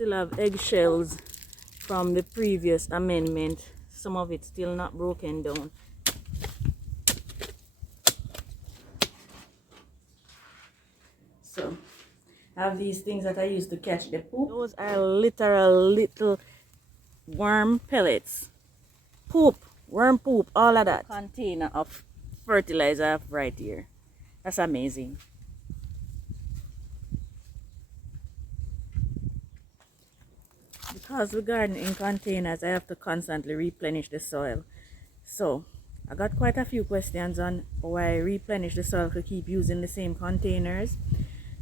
still have eggshells from the previous amendment. Some of it still not broken down. So I have these things that I used to catch the poop. Those are literal little worm pellets. Poop, worm poop, all of that. Container of fertilizer I have right here. That's amazing. Because we garden in containers, I have to constantly replenish the soil. So I got quite a few questions on why I replenish the soil to keep using the same containers.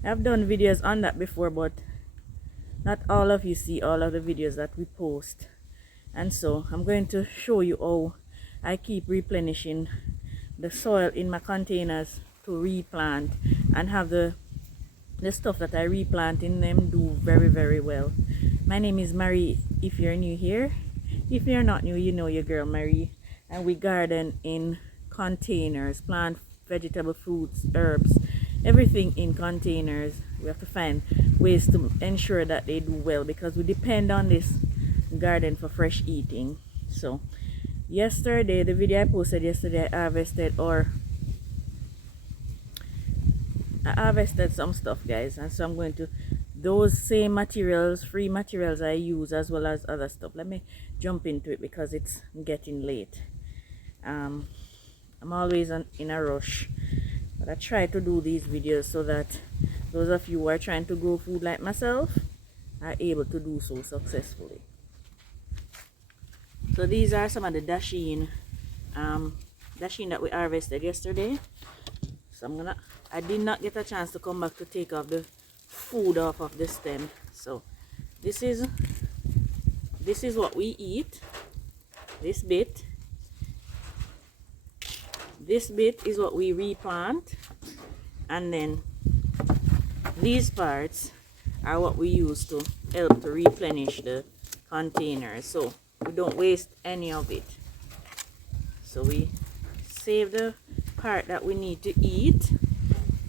I've done videos on that before, but not all of you see all of the videos that we post. And so I'm going to show you how I keep replenishing the soil in my containers to replant and have the stuff that I replant in them do very, very well. My name is Marie if you're new here. If you're not new, you know your girl Marie. And we garden in containers, plant vegetable, fruits, herbs, everything in containers. We have to find ways to ensure that they do well because we depend on this garden for fresh eating. So yesterday, the video I posted yesterday, I harvested some stuff, guys, and so I'm going to those same materials, free materials I use, as well as other stuff. Let me jump into it because it's getting late. I'm always in a rush, but I try to do these videos so that those of you who are trying to grow food like myself are able to do so successfully. So these are some of the dasheen that we harvested yesterday. So I did not get a chance to come back to take off the food off of the stem. So this is what we eat. This bit is what we replant, and then these parts are what we use to help to replenish the containers, so we don't waste any of it. So we save the part that we need to eat,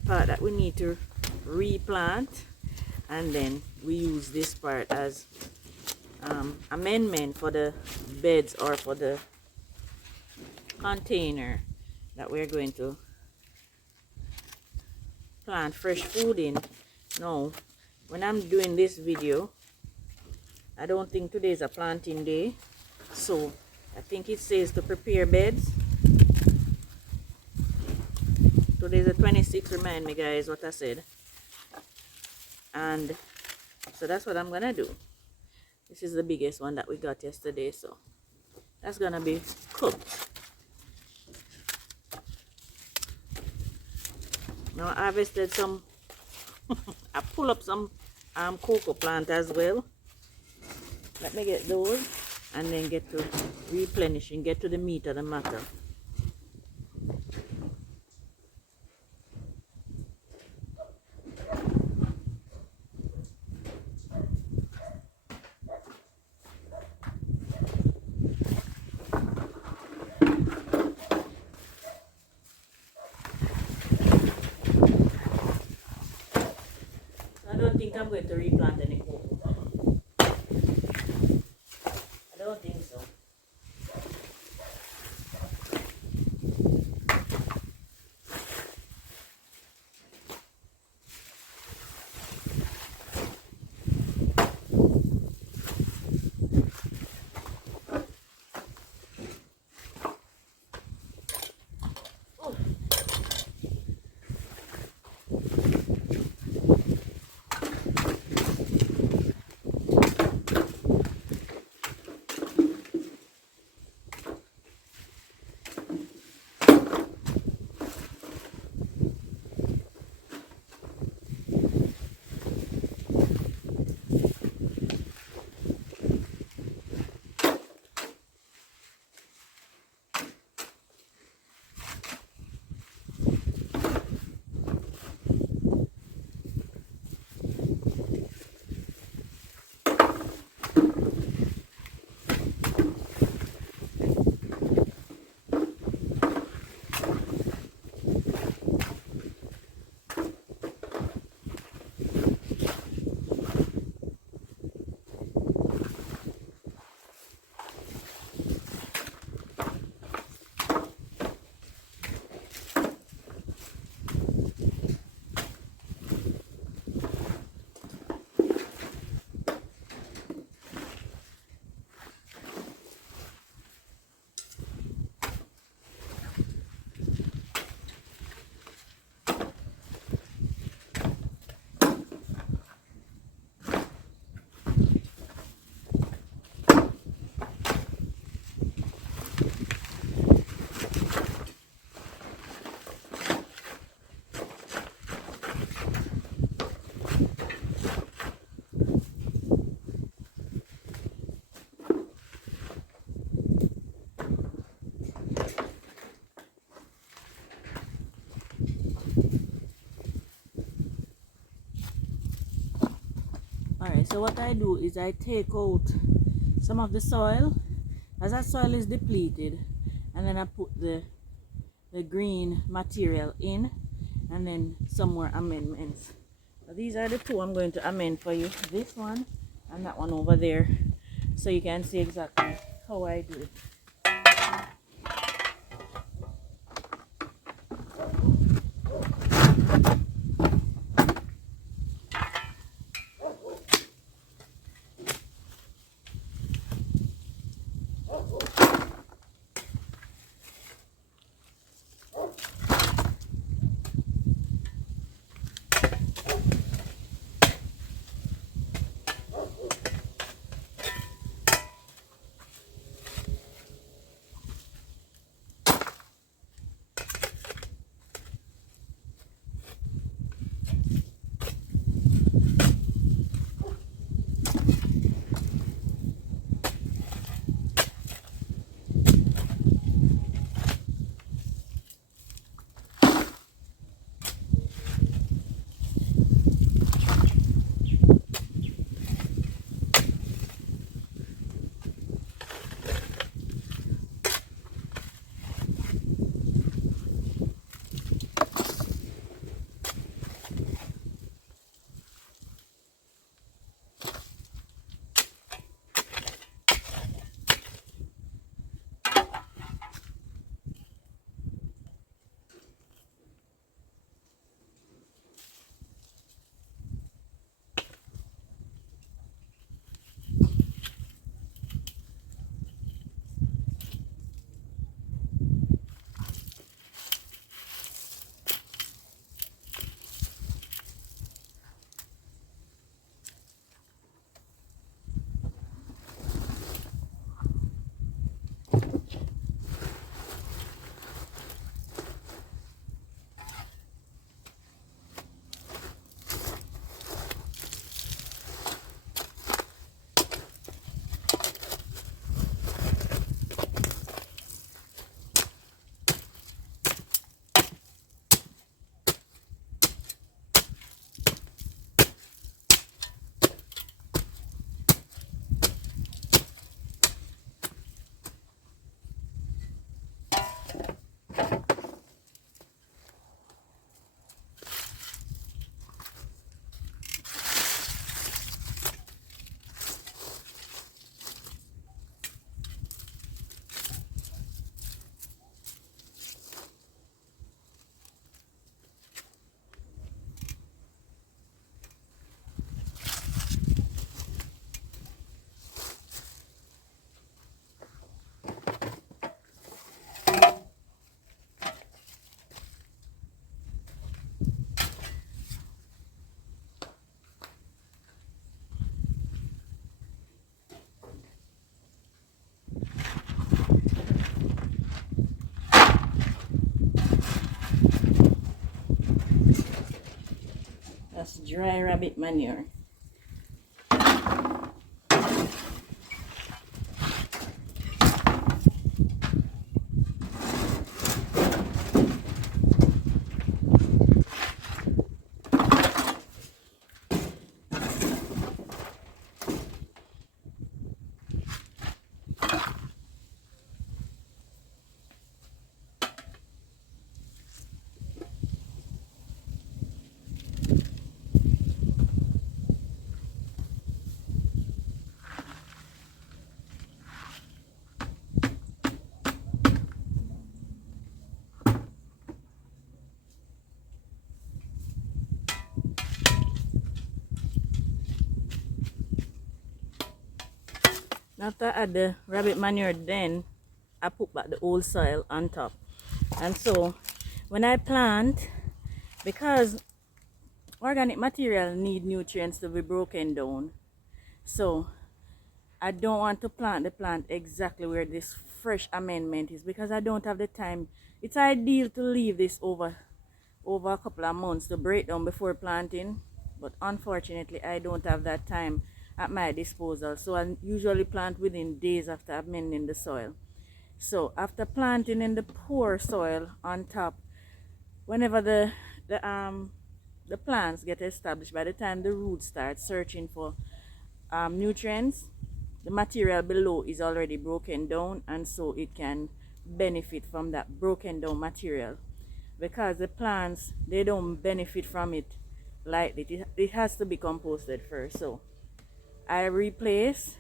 part that we need to replant, and then we use this part as amendment for the beds or for the container that we're going to plant fresh food in. Now, when I'm doing this video, I don't think today is a planting day, so I think it says to prepare beds. Today's the 26th, remind me guys what I said. And so that's what I'm gonna do. This is the biggest one that we got yesterday, so that's gonna be cooked. Now I harvested some I pull up some cocoa plant as well. Let me get those and then get to replenishing, get to the meat of the matter. I don't think I'm going to replant any cocoa. I don't think so. Alright, so what I do is I take out some of the soil as that soil is depleted, and then I put the green material in, and then some more amendments. So these are the two I'm going to amend for you, this one and that one over there, so you can see exactly how I do it. That's dry rabbit manure. After I add the rabbit manure, then I put back the old soil on top. And so when I plant, because organic material need nutrients to be broken down, so I don't want to plant the plant exactly where this fresh amendment is, because I don't have the time. It's ideal to leave this over a couple of months to break down before planting, but unfortunately I don't have that time at my disposal, so I usually plant within days after amending the soil. So after planting in the poor soil on top, whenever the plants get established, by the time the roots start searching for nutrients, the material below is already broken down, and so it can benefit from that broken down material. Because the plants, they don't benefit from it lightly. It has to be composted first. So I replace,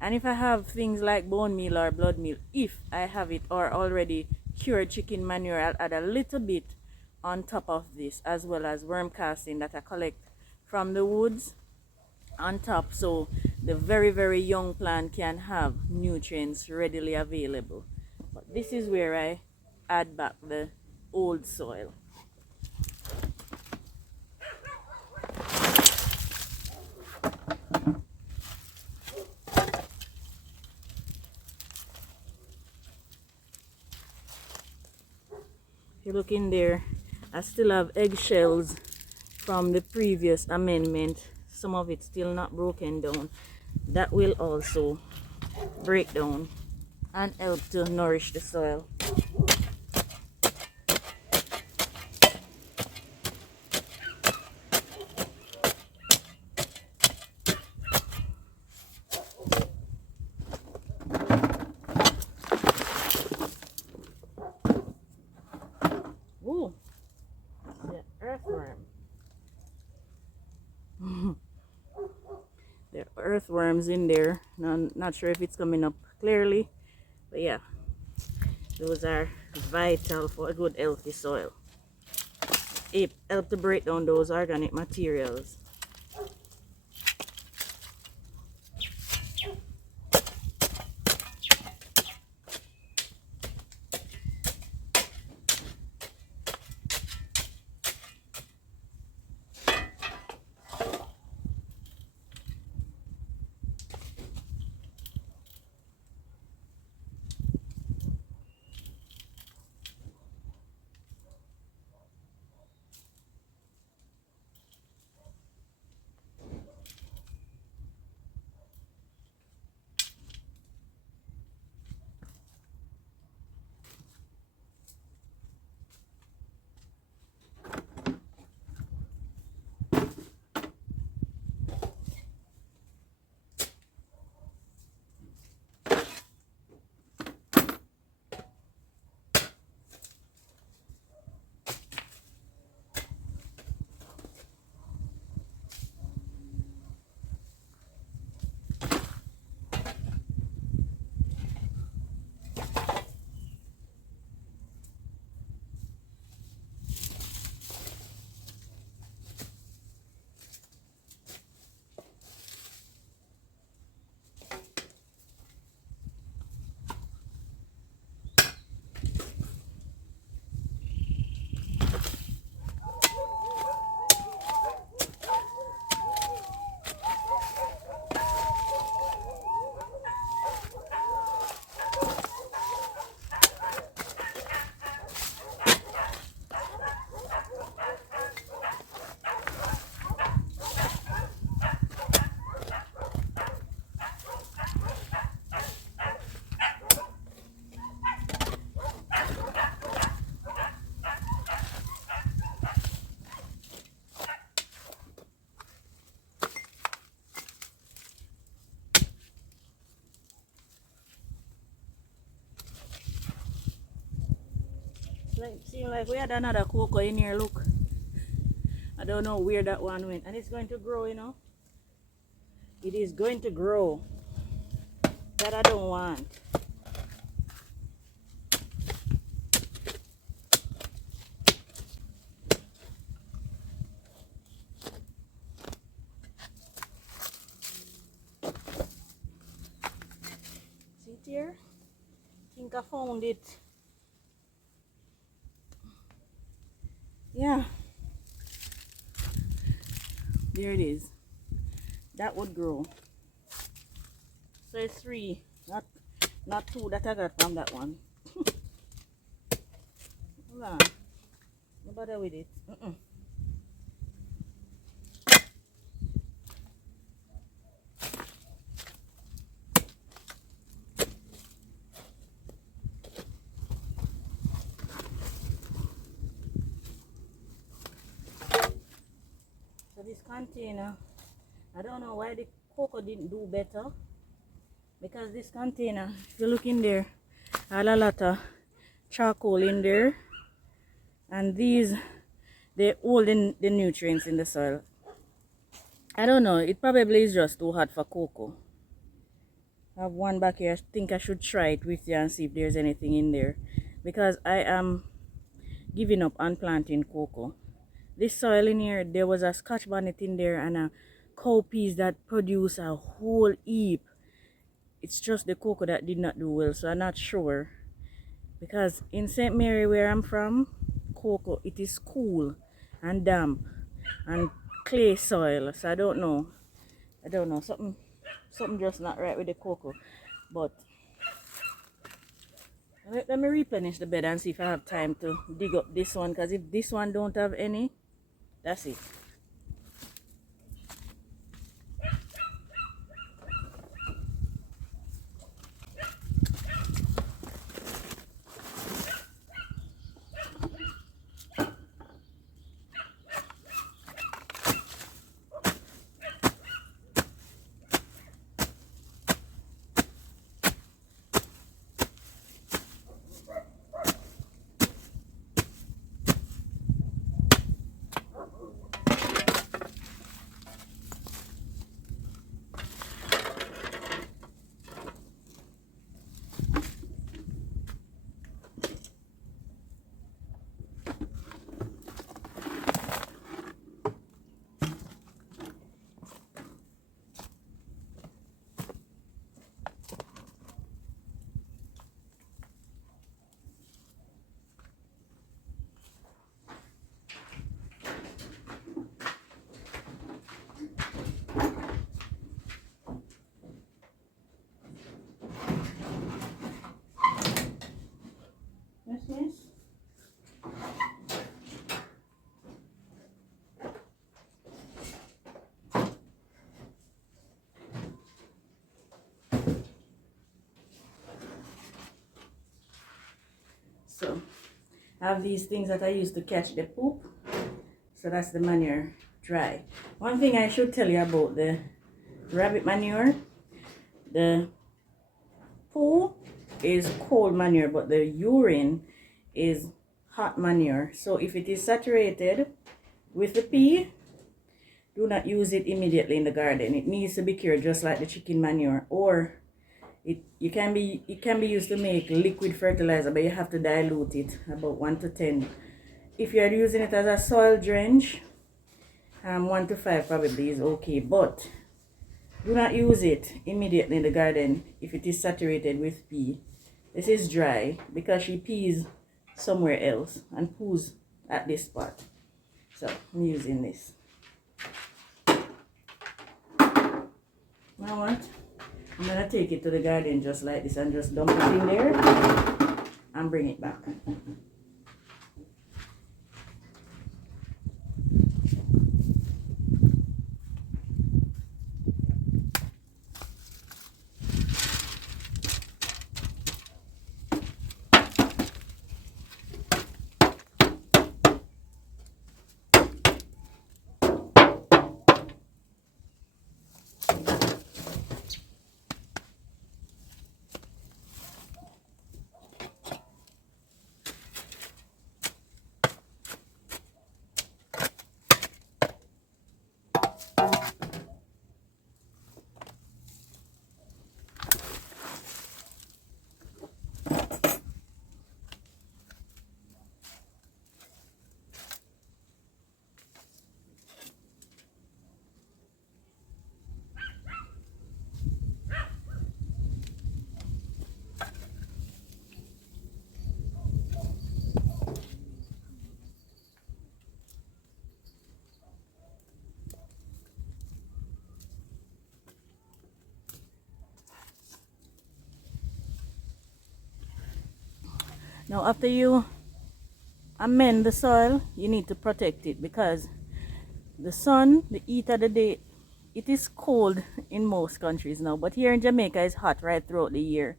and if I have things like bone meal or blood meal, if I have it, or already cured chicken manure, I'll add a little bit on top of this, as well as worm casting that I collect from the woods on top, so the very young plant can have nutrients readily available. But this is where I add back the old soil. If you look in there, I still have eggshells from the previous amendment. Some of it still not broken down. That will also break down and help to nourish the soil. Ooh, the earthworm. There are earthworms in there. Not sure if it's coming up clearly, but yeah, those are vital for a good healthy soil. It helps to break down those organic materials. Seems like we had another cocoa in here. Look, I don't know where that one went, and it's going to grow, you know. It is going to grow. That I don't want. See it here? I think I found it. Yeah, there it is. That would grow. So it's 3, not 2 that I got from that one. Hold on, no bother with it. So this container, I don't know why the cocoa didn't do better, because this container, if you look in there, had a lot of charcoal in there, and these, they hold in the nutrients in the soil. I don't know, it probably is just too hot for cocoa. I have one back here. I think I should try it with you and see if there's anything in there, because I am giving up on planting cocoa. This soil in here, there was a scotch bonnet in there and a cowpeas that produce a whole heap. It's just the cocoa that did not do well, so I'm not sure, because in St. Mary, where I'm from, cocoa, it is cool and damp and clay soil, so I don't know, something just not right with the cocoa. But let me replenish the bed and see if I have time to dig up this one, because if this one don't have any, that's it. Yes. So I have these things that I use to catch the poop. So that's the manure dry. One thing I should tell you about the rabbit manure, the poo is cold manure, but the urine is hot manure. So if it is saturated with the pee, do not use it immediately in the garden. It needs to be cured just like the chicken manure, or it can be used to make liquid fertilizer, but you have to dilute it about 1 to 10. If you are using it as a soil drench, 1 to 5 probably is okay, but do not use it immediately in the garden if it is saturated with pee. This is dry because she pees somewhere else and poos at this spot. So I'm using this. Now what? I'm gonna take it to the garden just like this and just dump it in there and bring it back. Now after you amend the soil, you need to protect it, because the sun, the heat of the day, it is cold in most countries now, but here in Jamaica it's hot right throughout the year.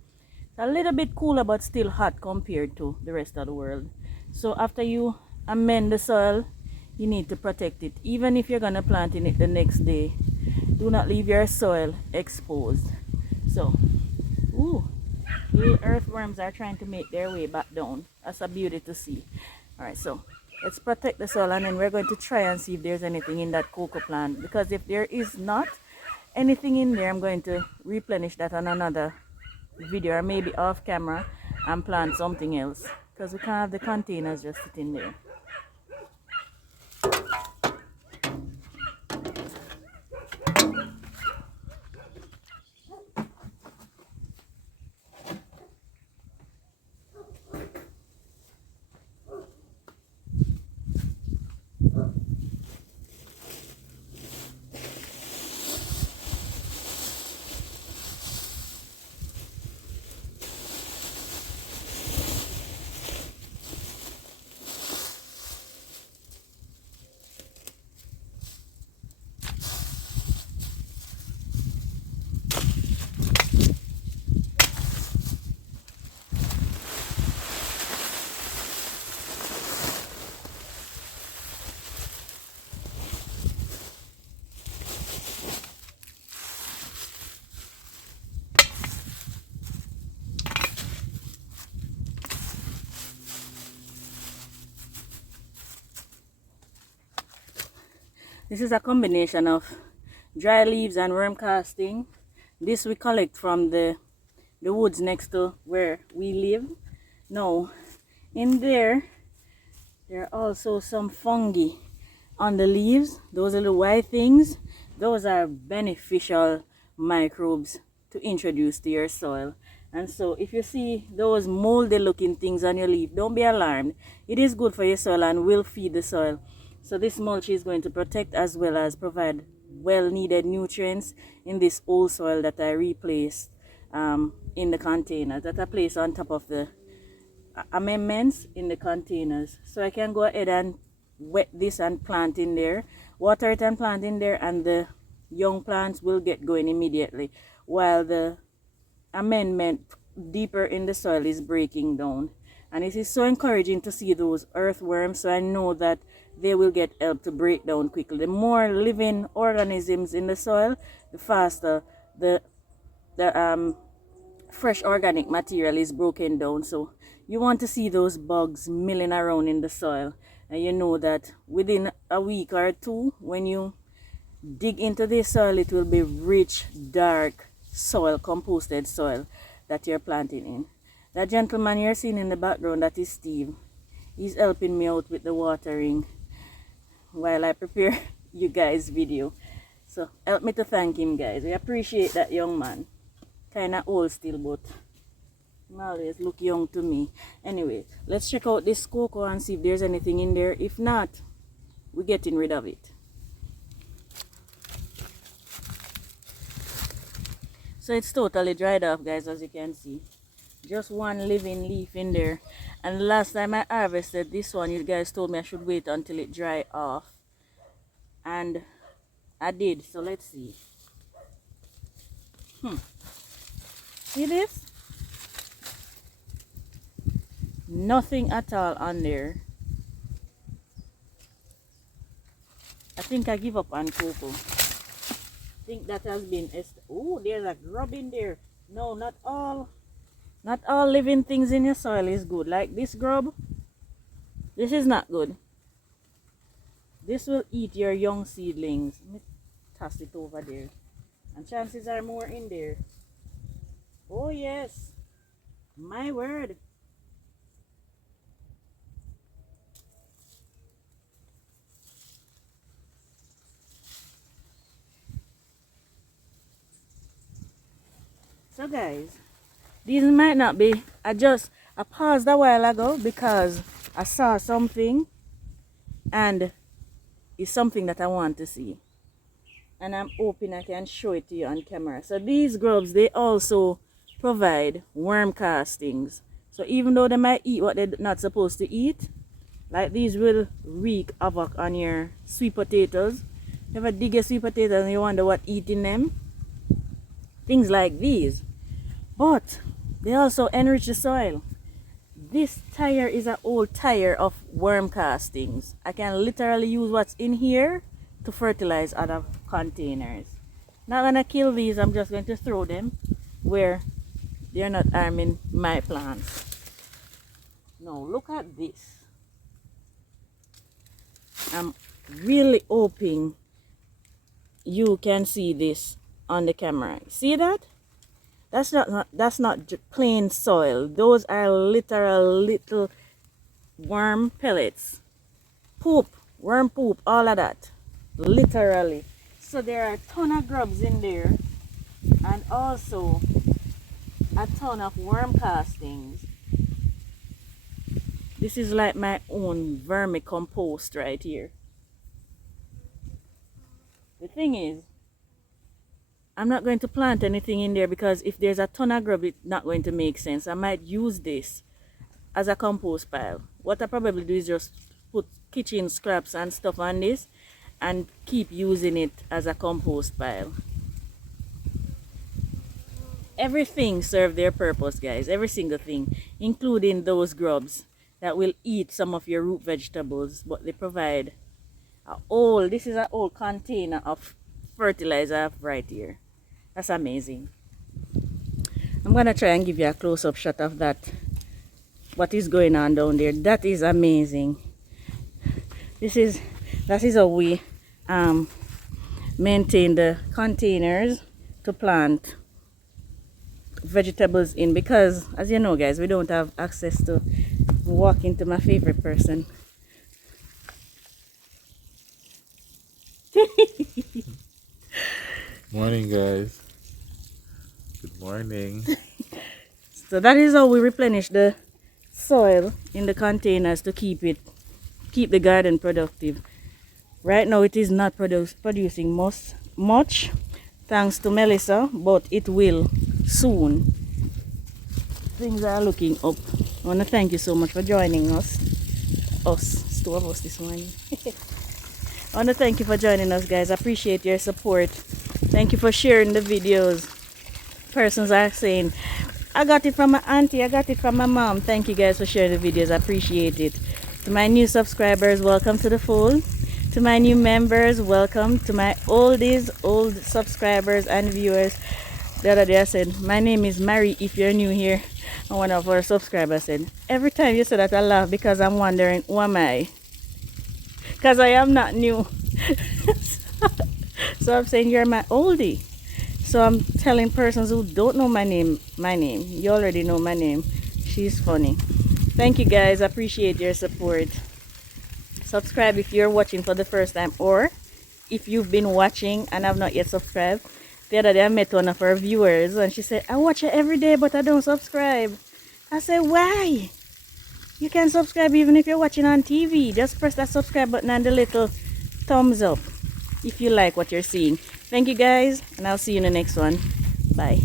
It's a little bit cooler but still hot compared to the rest of the world. So after you amend the soil, you need to protect it. Even if you're gonna plant in it the next day, Do not leave your soil exposed. So, ooh, little earthworms are trying to make their way back down. That's a beauty to see. Alright, so let's protect the soil, and then we're going to try and see if there's anything in that cocoa plant, because if there is not anything in there, I'm going to replenish that on another video, or maybe off camera, and plant something else, because we can't have the containers just sitting there. This is a combination of dry leaves and worm casting. This we collect from the woods next to where we live. Now, in there are also some fungi on the leaves. Those little white things, those are beneficial microbes to introduce to your soil. And so if you see those moldy looking things on your leaf, don't be alarmed. It is good for your soil and will feed the soil. So this mulch is going to protect as well as provide well needed nutrients in this old soil that I replaced in the containers, that I place on top of the amendments in the containers. So I can go ahead and wet this and plant in there, water it and plant in there, and the young plants will get going immediately while the amendment deeper in the soil is breaking down. And it is so encouraging to see those earthworms, so I know that they will get help to break down quickly. The more living organisms in the soil, the faster the fresh organic material is broken down. So you want to see those bugs milling around in the soil, and you know that within a week or two, when you dig into the soil, it will be rich, dark soil, composted soil that you're planting in. That gentleman you're seeing in the background, that is Steve. He's helping me out with the watering while I prepare you guys' video. So help me to thank him, guys. We appreciate that young man. Kinda old still, but he always look young to me. Anyway, let's check out this cocoa and see if there's anything in there. If not, we're getting rid of it. So it's totally dried off, guys, as you can see. Just one living leaf in there. And last time I harvested this one, you guys told me I should wait until it dry off, and I did. So let's see. See this? Nothing at all on there. I think I give up on cocoa. I think that has been... Oh, there's a grub in there. No, not all living things in your soil is good. Like this grub, this is not good. This will eat your young seedlings. Let me toss it over there. And chances are more in there. Oh yes, my word. So guys, these might not be, I paused a while ago because I saw something, and it's something that I want to see, and I'm hoping I can show it to you on camera. So these grubs, they also provide worm castings. So even though they might eat what they're not supposed to eat, like these will wreak havoc on your sweet potatoes. You ever dig your sweet potatoes and you wonder what eating them? Things like these. But they also enrich the soil. This tire is an old tire of worm castings. I can literally use what's in here to fertilize other containers. Not gonna kill these, I'm just going to throw them where they're not harming my plants. Now look at this. I'm really hoping you can see this on the camera. See that? That's not plain soil. Those are literal little worm pellets. Poop, worm poop, all of that. Literally. So there are a ton of grubs in there, and also a ton of worm castings. This is like my own vermicompost right here. The thing is, I'm not going to plant anything in there because if there's a ton of grub, it's not going to make sense. I might use this as a compost pile. What I probably do is just put kitchen scraps and stuff on this and keep using it as a compost pile. Everything serves their purpose, guys. Every single thing, including those grubs that will eat some of your root vegetables, but they provide this is an old container of fertilizer I have right here. That's amazing. I'm gonna try and give you a close-up shot of that. What is going on down there? That is amazing. That is how we maintain the containers to plant vegetables in, because as you know, guys, we don't have access to walk into my favorite person. Morning, guys. Good morning. So that is how we replenish the soil in the containers to keep the garden productive. Right now it is not producing much thanks to Melissa, but it will soon. Things are looking up. I want to thank you so much for joining us. It's two of us this morning. I want to thank you for joining us, guys. I appreciate your support. Thank you for sharing the videos. Persons are saying, I got it from my auntie, I got it from my mom. Thank you guys for sharing the videos. I appreciate it. To my new subscribers, welcome to the fold. To my new members, welcome. To my old subscribers and viewers, the other day I said, my name is Mary if you're new here. And one of our subscribers said, every time you say that I laugh because I'm wondering, who am I? Because I am not new. So I'm saying you're my oldie. So I'm telling persons who don't know my name. You already know my name. She's funny. Thank you guys. I appreciate your support. Subscribe if you're watching for the first time, or if you've been watching and have not yet subscribed. The other day I met one of our viewers and she said, I watch it every day but I don't subscribe. I said, why? You can subscribe even if you're watching on TV. Just press that subscribe button and the little thumbs up if you like what you're seeing. Thank you guys, and I'll see you in the next one. Bye.